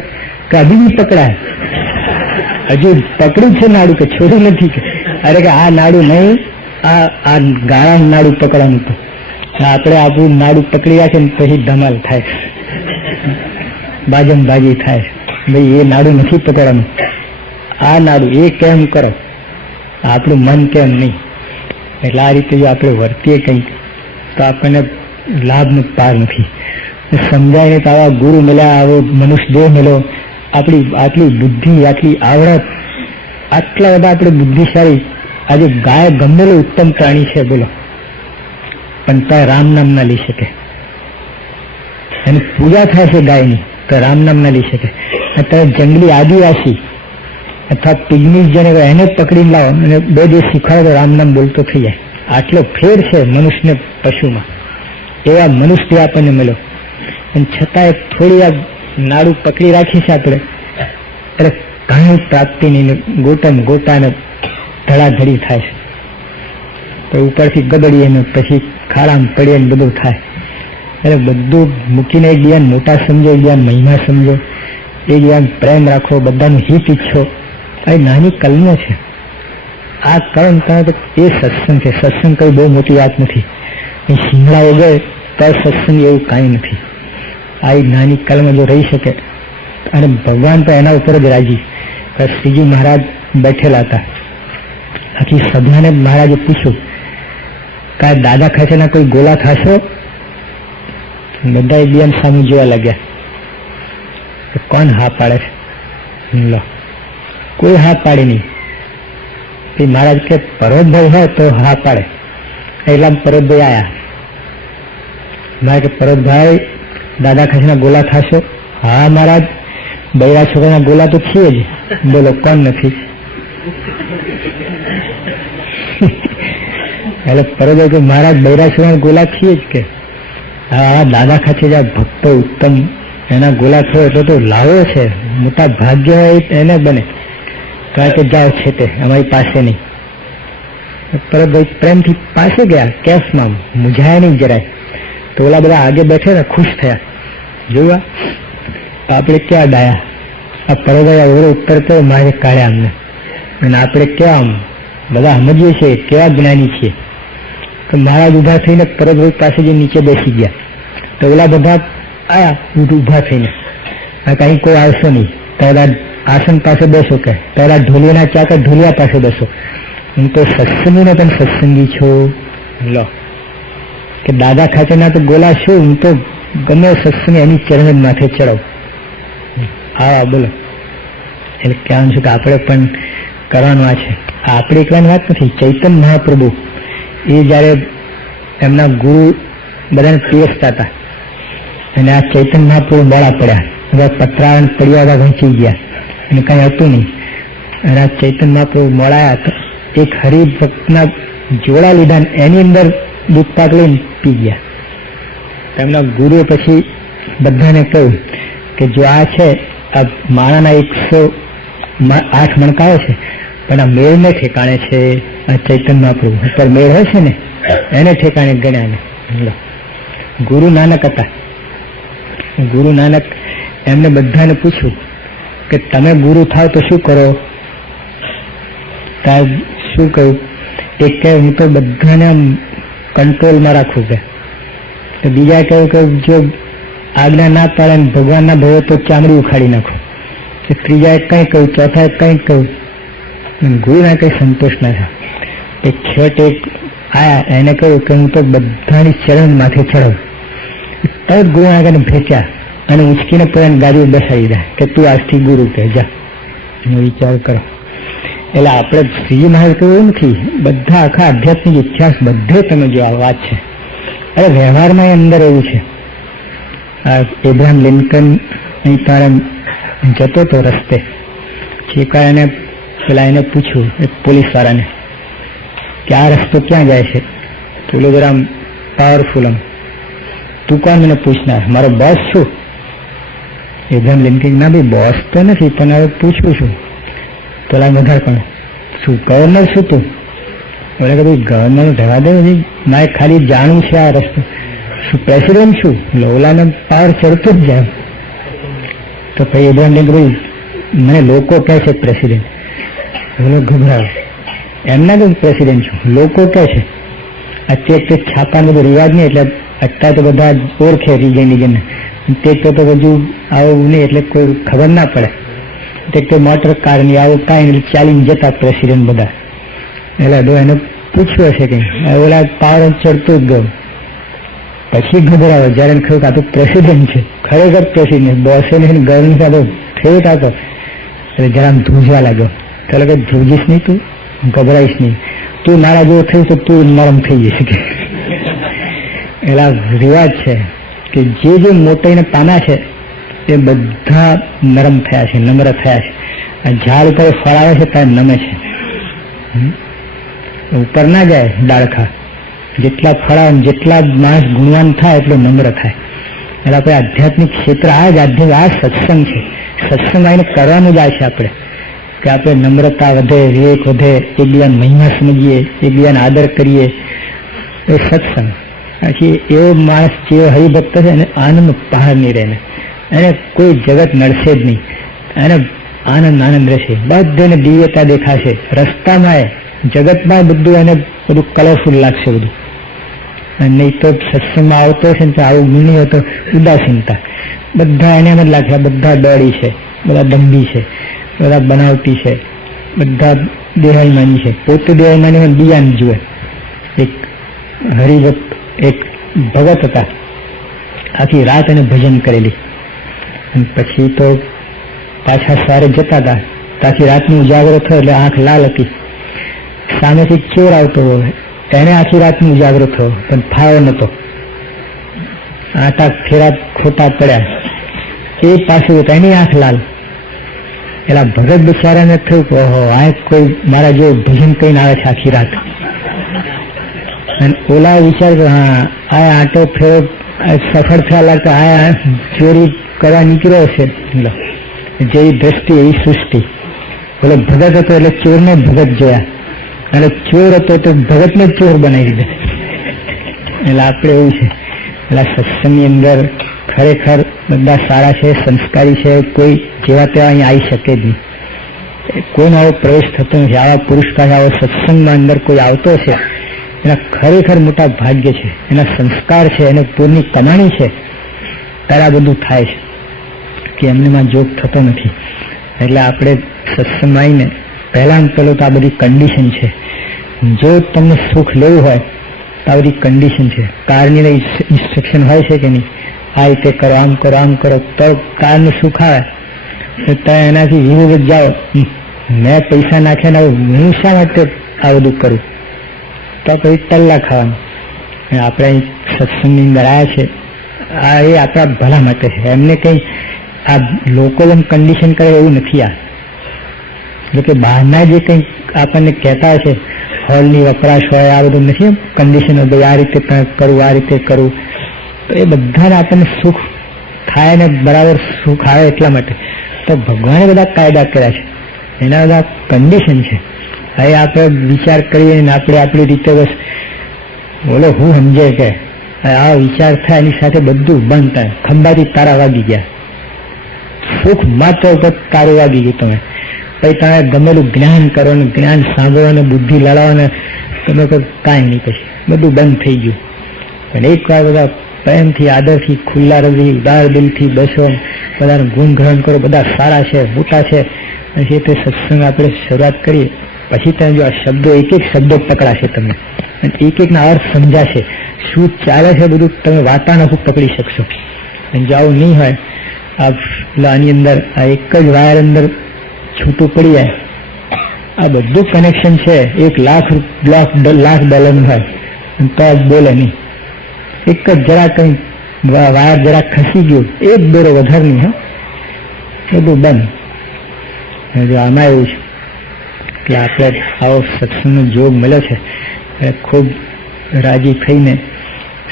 કે અભી બી પકડાય, હજુ પકડ્યું છે નાડું, કે છોડ્યું નથી. કે અરે કે આ નાડું નહીં, આ ગાળા નાડું પકડવાનું. તો આપણે આપણું નાડું પકડી રાખે ને પછી ધમાલ થાય, બાજમ બાજી થાય. ભાઈ એ નાડું નથી પકડવાનું, આ નાડું એ કેમ કરો, આપણું મન કેમ નહીં. એટલે આ રીતે જો આપણે વર્તીએ કંઈક તો આપણને લાભનો પાર નથી. સમજાય ને તો આવા ગુરુ મળ્યા, આવો મનુષ્ય દેહ મળ્યો, આપણી આટલી બુદ્ધિ, આટલી આવડત, આટલા બધા આપણે બુદ્ધિશાળી. આજે ગાય ગમેલું ઉત્તમ પ્રાણી છે બોલો, પણ ત્યાં રામ નામ ના લઈ શકે. એની પૂજા થાય છે ગાયની, તો રામ નામ ના લઈ શકે. અત્યારે જંગલી આદિવાસી અથવા પિગ્મીઝ જેને એને પકડીને લાવો અને 2 દિવસ શીખવાડો તો રામ નામ બોલતો થઈ જાય. આટલો ફેર છે મનુષ્યને પશુમાં. એવા મનુષ્ય આપણને મળ્યો, અને છતાંય થોડી આ નાડું પકડી રાખી છે આપણે, એટલે ઘણી પ્રાપ્તિ નહીં, ગોટાને ધડાધડી થાય છે. તો ઉપરથી ગબડીએ ને પછી ખાડામાં પડીએ ને બધું થાય. એટલે બધું મૂકીને એકબીજાને મોટા સમજો, એકબીજાને મહિમા સમજો, એકબીજાને પ્રેમ રાખો, બધાનું હિત ઈચ્છો. આ નાની કલમો છે. આ કર્મ તમે એ સત્સંગ છે. સત્સંગ કઈ બહુ મોટી વાત નથી. શિમલા એ ગયે તો સત્સંગ એવું કાંઈ નથી. આ નાની કલમ જો રહી શકે, અને ભગવાન તો એના ઉપર જ રાજી. શ્રીજી મહારાજ બેઠેલા હતા, આખી સભાને મહારાજે પૂછ્યું કે દાદા ખાચરના કોઈ ગોલા ખાશો? બધા એકબીજાને સામે જોવા લાગ્યા. કોણ હા પાડે છે? લો, કોઈ હા પાડે નહીં. મહારાજ કે પર્વતભાઈ હોય તો હા પાડે. એટલા પર્વતભાઈ આયા. મહારાજ કે પર્વતભાઈ દાદા ખાચરના ગોલા ખાશો? હા મહારાજ, બૈરા છોકરાના ગોલા તો છીએ જ. બોલો કોણ નથી? એટલે પર્વતભાઈ કે મહારાજ બૈરા છોકરાના ગોલા છીએ જ. કે હા, દાદા ખાચે જ્યાં ભક્તો ઉત્તમ એના ગોલા થયો તો લાવો છે, મોટા ભાગ્ય હોય એને બને. કારણ કે જાઓ છે તે અમારી પાસે નહીં. પરતભાઈ પ્રેમથી પાસે ગયા, કેફમાં મૂંઝાયા નહીં જરાય. તો ઓલા બધા આગે બેઠે ને ખુશ થયા. જોયા આપણે ક્યાં ડાયા, આ પરતભાઈ ઓળો ઉત્તર તો મારે કાઢ્યા અમને. અને આપણે કેવા આમ બધા સમજીએ છીએ, કેવા જ્ઞાની છીએ. તો મહારાજ ઉભા થઈને પરતભાઈ પાસે જે નીચે બેસી ગયા. તો ઓલા બધા આયા ઉભા થઈને, કहीं કોઈ આવશો નહીં, પહેલા આસન પાસે બેસો, કે પહેલા ઢોલિયાના ચાકર ઢોલિયા પાસે બેસો. હું તો સત્સંગી ને પણ સત્સંગી છું. લો કે દાદા ખાચરના તો ગોલા શું, હું તો ગમે સત્સંગ એની ચરણ માથે ચડાવ. હા બોલો. એટલે કહેવાનું છે કે આપણે પણ કરવાનું આ છે. આ આપણે એકલાની વાત નથી. ચૈતન્ય મહાપ્રભુ એ જ્યારે એમના ગુરુ બધાને પીરસતા હતા અને આ ચૈતન્ય મહાપ્રભુ મોડા પડ્યા, બધા પતરાણ પડ્યા વહેંચી ગયા અને કંઈ હતું નહીં. અને આ ચૈતન્ય મહાપ્રભુ મોડાયા તો એક હરિભક્તના જોડા લીધા, એની અંદર દૂધ પાક લઈને પી ગયા. તેમના ગુરુએ પછી બધાને કહ્યું કે જો આ છે આ માણાના 108 મણકાઓ છે, પણ આ મેળને ઠેકાણે છે. આ ચૈતન્ય મહાપ્રભુ અત્યારે મેળ હોય છે ને એને ઠેકાણે ગણ્યા. ગુરુ નાનક હતા. ગુરુ નાનક એમને બધાને પૂછ્યું કે તમે ગુરુ થાવ તો શું કરો? તાર શું કહ્યું? એક કહે હું તો બધાને કંટ્રોલમાં રાખું કે. બીજા કહ્યું કે જો આજ્ઞા ના પાડે ને ભગવાન ના ભવે તો ચામડી ઉખાડી નાખું. ત્રીજાએ કંઈ કહ્યું, ચોથાએ કંઈ કહ્યું. ગુરુને કંઈ સંતોષ ના થયો. એક છેવટે એક આયા, એને કહ્યું કે હું તો બધાની ચરણ માથે ચડાવું. તરત ગુરુ આગળ ભેચ્યા અને ઉંચકીને પોતાની ગાડીઓ બેસાડી દે કે તું આજથી ગુરુ કે જા. વિચાર કરો. એટલે આપણે શ્રીજી મહારાજ કહ્યું એવું નથી, બધા આખા આધ્યાત્મિક ઇતિહાસ બધે તમે જો આ વાત છે. અરે વ્યવહારમાં અંદર એવું છે. એબ્રાહમ લિંકન અહીં તારે જતો હતો રસ્તે, ચીકા એને પેલા એને પૂછ્યું એક પોલીસ વાળાને કે આ રસ્તો ક્યાં જાય છે? પેલો જરા પાવરફુલ આમ, તું કોણ મને પૂછનાર? મારો બોસ છું. એબ્રાહમ લિંકન ના ભાઈ બોસ તો નથી, પણ હવે પૂછું છું. પેલા વધારે પણ શું ગવર્નર શું તું? બોલે કે ભાઈ ગવર્નર રહેવા દે, મારે ખાલી જાણવું છે આ રસ્તો. શું પ્રેસિડેન્ટ છું? લોલાને પાવર ચડતો જ જાય. તો પછી એબ્રાહમ લિંકન ભાઈ મને લોકો કહે છે પ્રેસિડેન્ટ. બોલો ગભરાવ, એમના જ પ્રેસિડેન્ટ છું, લોકો કહે છે. અત્યારે છાપાનો બધો રિવાજ નહીં, એટલે અત્યારે તો બધા ઓળખે રીજન તે તો બધું આવું નહીં, એટલે કોઈ ખબર ના પડે. તે મોટર કાર ની આવું કાંઈ ચાલીને જતા પ્રેસિડેન્ટ બધા. એટલે એને પૂછ્યું હશે કે ઓલા પાવર ચડતો જ ગયો. પછી ગભરાવે જયારે એને કહ્યું કે આ તો પ્રેસિડેન્ટ છે, ખરેખર પ્રેસિડેન્ટ. બોસે ગવર્નર સાથે ફેવટ હતો એટલે જરા ધ્રુજવા લાગ્યો. ચાલો કે ધ્રુજીશ નહીં, તું ગભરાઈશ નહીં, તું નારા જેવો થયું તો તું નરમ થઈ જશે કે. એટલે રિવાજ છે કે જે મોટાઈને પાના છે એ બધા નરમ થયા છે, નમ્ર થયા છે. આ ઝાડ ઉપર ફળ આવે છે ત્યાં નમે છે, ઉપર ના જાય ડાળખા. જેટલા ફળ આવે, જેટલા માણસ ગુણવાન થાય એટલો નમ્ર થાય. એટલે આપણે આધ્યાત્મિક ક્ષેત્ર આ જ આધ્યાત્મિક આ સત્સંગ છે. સત્સંગ આવીને કરવાનું જ આ છે આપણે કે આપણે નમ્રતા વધે, વિવેક વધે, એકબીજાને મહિમા સમજીએ, એકબીજાને આદર કરીએ. એ સત્સંગ. પછી એવો માણસ જેવો હરિભક્ત છે એને આનંદ પહાડ નહીં રહે, એને કોઈ જગત નડશે જ નહીં, એને આનંદ રહેશે. બધાને દિવ્યતા દેખાશે રસ્તામાં, એ જગતમાં બધું એને બધું કલરફુલ લાગશે બધું. નહીં તો સત્સંગમાં આવતો હશે ને આવું ગુણી હોય તો ઉદાસીનતા. બધા એને એમ જ લાગે બધા દોડી છે, બધા દંભી છે, બધા બનાવટી છે, બધા દેહાઈમાની છે. પોતે દેહાઈમાની હોય બીજાને જુએ. એક હરિભક્ત એક ભગત હતા, આખી રાત એને ભજન કરેલી. અને પછી તો પાછા સવારે જતા હતા, આખી રાતનું ઉજાગરો થયો એટલે આંખ લાલ હતી. સામેથી ચોર આવતો હોય, એને આખી રાતનું ઉજાગરો થયો પણ ફાયો નતો. આટા ફેરા ખોટા પડ્યા, એ પાછું એની આંખ લાલ. એટલે ભગત બિચારાને થયું કે ઓહો, આ કોઈ મારા જેવું ભજન કહીને આવે છે આખી રાત. અને ઓલા વિચાર કે હા આ આંટો ફેરો સફળ થયા લાગતા આ ચોરી કરવા નીકળ્યો છે. જેવી દ્રષ્ટિ એવી સૃષ્ટિ. બોલો ભગત હતો એટલે ચોરને ભગત જોયા, અને ચોર હતો તો ભગતને ચોર બનાવી દીધા. એટલે આપણે એવું છે. એટલે સત્સંગની અંદર ખરેખર બધા સારા છે, સંસ્કારી છે, કોઈ જેવા તેવા અહીં આવી શકે જ નહીં. કોઈનો આવો પ્રવેશ થતો નથી. આવા પુરુષકાર આવો સત્સંગમાં અંદર કોઈ આવતો છે એના ખરેખર મોટા ભાગ્ય છે, એના સંસ્કાર છે, એને પૂરની કમાણી છે, ત્યારે આ બધું થાય છે કે એમનેમાં જોગ થતો નથી. એટલે આપણે સત્સંગમાં આવીને પહેલાં પેલું તો આ બધી કન્ડિશન છે. જો તમને સુખ લેવું હોય તો આ બધી કન્ડિશન છે. કારની ઇન્સ્ટ્રક્શન હોય છે કે નહીં, આ રીતે કરો, આમ કરો, આમ કરો, તો કારને સુખ આવે તો તમે એનાથી વિરુદ્ધ જાઓ. મેં પૈસા નાખ્યા ને હું શા માટે આ બધું કરું? તો પછી ટલ્લા ખાવાનું. આપણે અહીં સત્સંગની અંદર આવ્યા છે, આ એ આપણા ભલા માટે છે. એમને કંઈ આ લોકો એમ કન્ડિશન કરે એવું નથી. આ એટલે કે બહારના જે કંઈ આપણને કહેતા છે, હોલની વપરાશ હોય, આ બધું નથી એમ કન્ડિશન, ભાઈ આ રીતે કરવું, આ રીતે કરવું. તો એ બધાને આપણને સુખ થાય ને બરાબર સુખ આવે એટલા માટે તો ભગવાને બધા કાયદા કર્યા છે, એના બધા કન્ડિશન છે. હવે આપણે વિચાર કરીએ ને આપણે આપણી રીતે બસ બોલો હું સમજે કે આ વિચાર થાય એની સાથે બધું બંધ થાય. ખંભાથી તારા વાગી ગયા, સુખ માત્ર ઉપર તારું વાગી ગયું. તમે પછી તમે ગમેલું જ્ઞાન કરો ને જ્ઞાન સાંભળો ને બુદ્ધિ લડાવો ને તમે કાંઈ નહીં, પછી બધું બંધ થઈ ગયું. પણ એક વાર બધા પ્રેમથી આદરથી ખુલ્લા હૃદય ઉદાર દિલથી બેસો, બધાનું ગુણગ્રહણ કરો, બધા સારા છે મોટા છે. પછી તે સત્સંગ આપણે શરૂઆત કરીએ પછી તમે જો આ શબ્દો એક એક શબ્દો પકડાશે તમને, અને એક એકના અર્થ સમજાશે, શું ચાલે છે બધું તમે વાતાવરણ પકડી શકશો. અને જો આવું નહીં હોય, આની અંદર આ એક જ વાયર અંદર છૂટું પડી જાય, આ બધું કનેક્શન છે $1,00,000 હોય તો બોલે નહીં. એક જ જરા કંઈ વાયર જરા ખસી ગયું, એક દોરો વધારે નહીં, હા બધું બંધ. જો આમાં એવું છે કે આપણે આવો સત્સંગનો જોગ મળ્યો છે, ખૂબ રાજી થઈને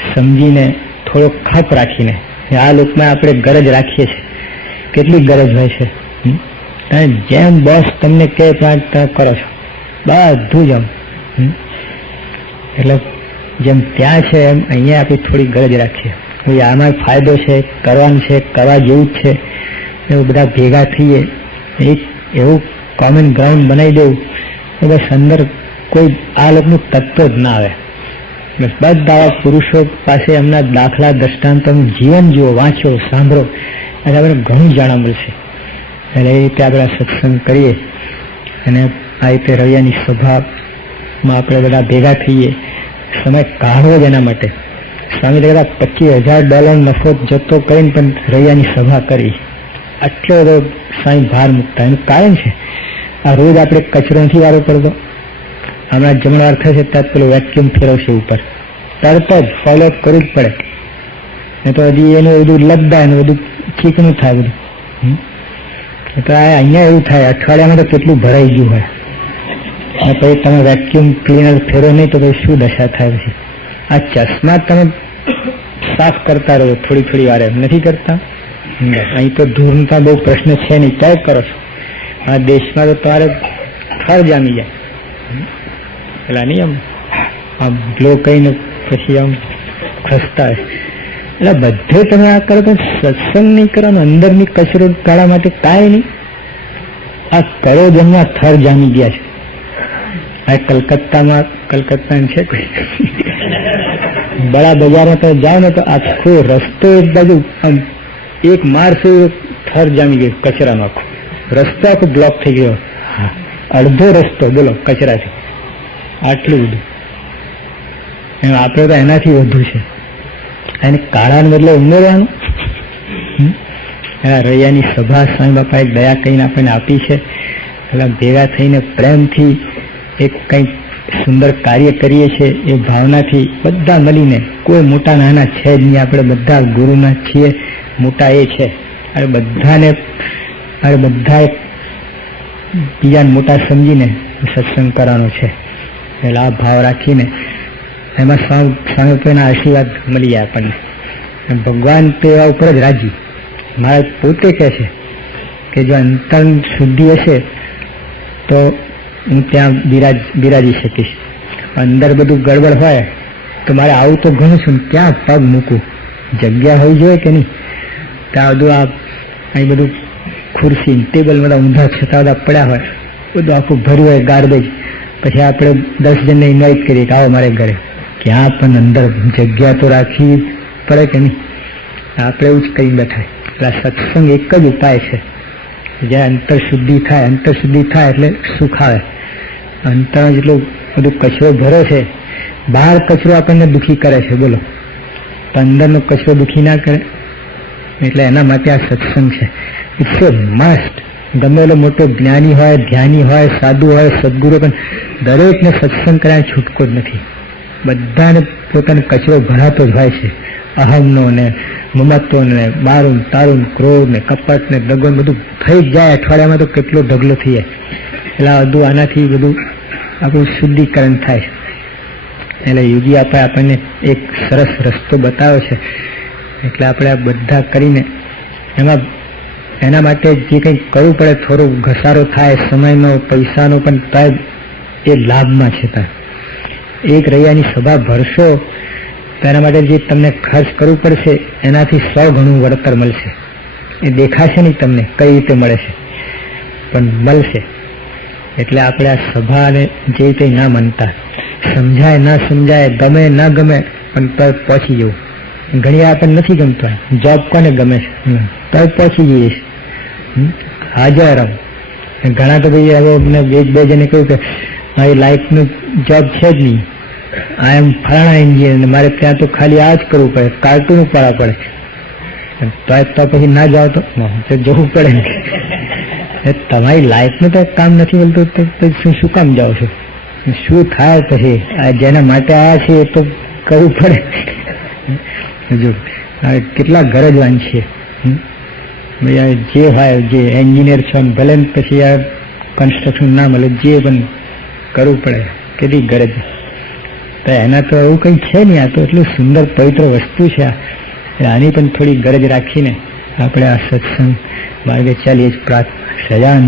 સમજીને થોડો ખપ રાખીને આ લોકમાં આપણે ગરજ રાખીએ છીએ. કેટલી ગરજ હોય છે, અને જેમ બોસ તમને કહે ત્યાં તમે કરો છો બધું જ આમ. એટલે જેમ ત્યાં છે એમ અહીંયા આપણી થોડી ગરજ રાખીએ, આમાં ફાયદો છે, કરવાનું છે, કરવા જેવું જ છે. એવું બધા ભેગા થઈએ, એક એવું કોમન ગ્રાઉન્ડ બનાવી દેવું કે બસ અંદર કોઈ આ લોકોનું તત્વ જ ના આવે. બસ બધા પુરુષો પાસે એમના દાખલા દ્રષ્ટાંતોનું જીવન જુઓ, વાંચો, સાંભળો, અને આપણે ઘણું જાણવા મળશે. એટલે એ રીતે આપણે સત્સંગ કરીએ અને આ રીતે રવિયાની સભામાં આપણે બધા ભેગા થઈએ. સમય કાઢવો જ એના માટે. સ્વામી કહેતા $25,000 નફો જતો કરીને પણ રવિયાની સભા કરી. આટલો બધો સ્વામી ભાર મૂકતા. એનું કારણ છે આ રોજ આપણે કચરો નથી વારો કરતો. હમણાં જમણવાર થશે ત્યાં પેલો વેક્યુમ ફેરવશે ઉપર, તરત જ ફોલોઅપ કરવું જ પડે, નહીં તો હજી એનું બધું લગદાય ને બધું ચીકણું થાય બધું. તો અહીંયા એવું થાય, અઠવાડિયામાં તો કેટલું ભરાઈ ગયું હોય, અને પછી તમે વેક્યુમ ક્લીનર ફેરો નહીં તો પછી શું દશા થાય. પછી આ ચશ્મા તમે સાફ કરતા રહો થોડી થોડી વારે, નથી કરતા. અહીં તો ધૂળના બહુ પ્રશ્ન છે નહીં, ક્યાંય કરો છો. આ દેશમાં તો તમારે થર જામી જાય પેલા નહીં આમ ગ્લો કહીને પછી આમ ખસતા હોય. એટલે બધે તમે આ કરો તો સત્સંગ નહીં કરો ને અંદરની કચરો કાઢવા માટે કાંઈ નહીં. આ કરો જમવા થર જામી ગયા છે. આ કલકત્તા છે કોઈ બડા બજારમાં તમે જાઓ ને તો આખો રસ્તો એક બાજુ આમ એક માર્ચ થર જામી ગયો કચરાનો. આખો રસ્તો આખો બ્લોક થઈ ગયો, અડધો રસ્તો બોલો કચરા છે. આટલું બધું એમ આપણે તો એનાથી વધુ છે. એને કાળાને બદલે ઉમેરવાનું. રૈયાની સભા સ્વામી બાપા એક દયા કહીને આપણને આપી છે. એટલે ભેગા થઈને પ્રેમથી એક કંઈક સુંદર કાર્ય કરીએ છીએ એ ભાવનાથી બધા મળીને, કોઈ મોટા નાના છે જ નહીં, આપણે બધા ગુરુના છીએ, મોટા એ છે. અને બધાને બધા બીજાને મોટા સમજીને સત્સંગ કરવાનો છે. એટલે આ ભાવ રાખીને એમાં સ્વામી ઉપરના આશીર્વાદ મળી જાય આપણને. ભગવાન તો એવા ઉપર જ રાજી. મારે પોતે કહે છે કે જો અંતર શુદ્ધિ હશે તો હું ત્યાં બિરાજી શકીશ. અંદર બધું ગડબડ હોય તો મારે આવું તો ઘણું છું, ક્યાં પગ મૂકું, જગ્યા હોવી જોઈએ કે નહીં. ત્યાં બધું અહીં બધું ખુરશી ટેબલ બધા ઊંધા છતાં બધા પડ્યા હોય, બધું આખું ભર્યું હોય ગાર્બેજ. પછી આપણે 10 જણને ઇન્વાઇટ કરીએ કે આવો મારે ઘરે, ક્યાં પણ અંદર જગ્યા તો રાખવી પડે કે નહીં. આપણે એવું જ કરી બેઠા. એટલે સત્સંગ એક જ ઉપાય છે, જ્યાં અંતર શુદ્ધિ થાય એટલે સુખ આવે. અંતર જેટલું બધું કચરો ભરે છે, બહાર કચરો આપણને દુઃખી કરે છે બોલો, તો અંદરનો કચરો દુઃખી ના કરે. એટલે એના માટે આ સત્સંગ છે. It's a must. ગમે એટલો મોટો જ્ઞાની હોય, ધ્યાની હોય, સાધુ હોય, સદગુરુ, પણ દરેકને સત્સંગ કર્યા છૂટકો જ નથી. બધાને પોતાનો કચરો ભરાતો જ હોય છે. અહમનો ને મમત્વ ને મારું તારું ક્રોધ ને કપટ ને દગો બધું થઈ જ જાય. અઠવાડિયામાં તો કેટલો ઢગલો થઈ જાય. એટલે આ બધું આનાથી બધું આપણું શુદ્ધિકરણ થાય. એટલે યોગી આપણને એક સરસ રસ્તો બતાવ્યો છે. એટલે આપણે આ બધા કરીને એના માટે જે કંઈ કરવું પડે, થોડો ઘસારો થાય સમયનો પૈસાનો, પણ એ લાભમાં છે. એક રૈયાની સભા ભરશો તો એના માટે જે તમને ખર્ચ કરવું પડશે એનાથી 100 ગણું વળતર મળશે. એ દેખાશે નહીં તમને કઈ રીતે મળે છે, પણ મળશે. એટલે આપણે આ સભાને જે રીતે ના માનતા, સમજાય ના સમજાય, ગમે ના ગમે, પણ તરત પહોંચી જવું. ઘણી આપણને નથી ગમતું. જોબ કોને ગમે છે? તરત પહોંચી જઈએ છીએ, હાજર. ઘણા તો ભાઈ હવે અમને બે જણે કહ્યું કે મારી લાઈફનું જોબ છે જ નહીં, આ એમ ફલાણા એન્જિનિયર, મારે ત્યાં તો ખાલી આ જ કરવું પડે, કાર્ટૂન ઉપાડવા પડે. તો પછી ના જાઓ તો જવું પડે ને. તમારી લાઈફનું તો કામ નથી મળતું તો શું કામ જાઓ છો? શું થાય પછી? આ જેના માટે આવ્યા છે એ તો કરવું પડે. જો કેટલા ગરજવાન છે ભાઈ. જે હોય, જે એન્જિનિયર છો ભલે પછી આ કન્સ્ટ્રક્શન ના મળે, જે પણ કરવું પડે. કેટલી ગરજ. તો એના તો એવું કંઈ છે નહીં. આ તો એટલું સુંદર પવિત્ર વસ્તુ છે. આની પણ થોડી ગરજ રાખીને આપણે આ સત્સંગ માર્ગે ચાલીએ જ. પ્રાર્થના સજાન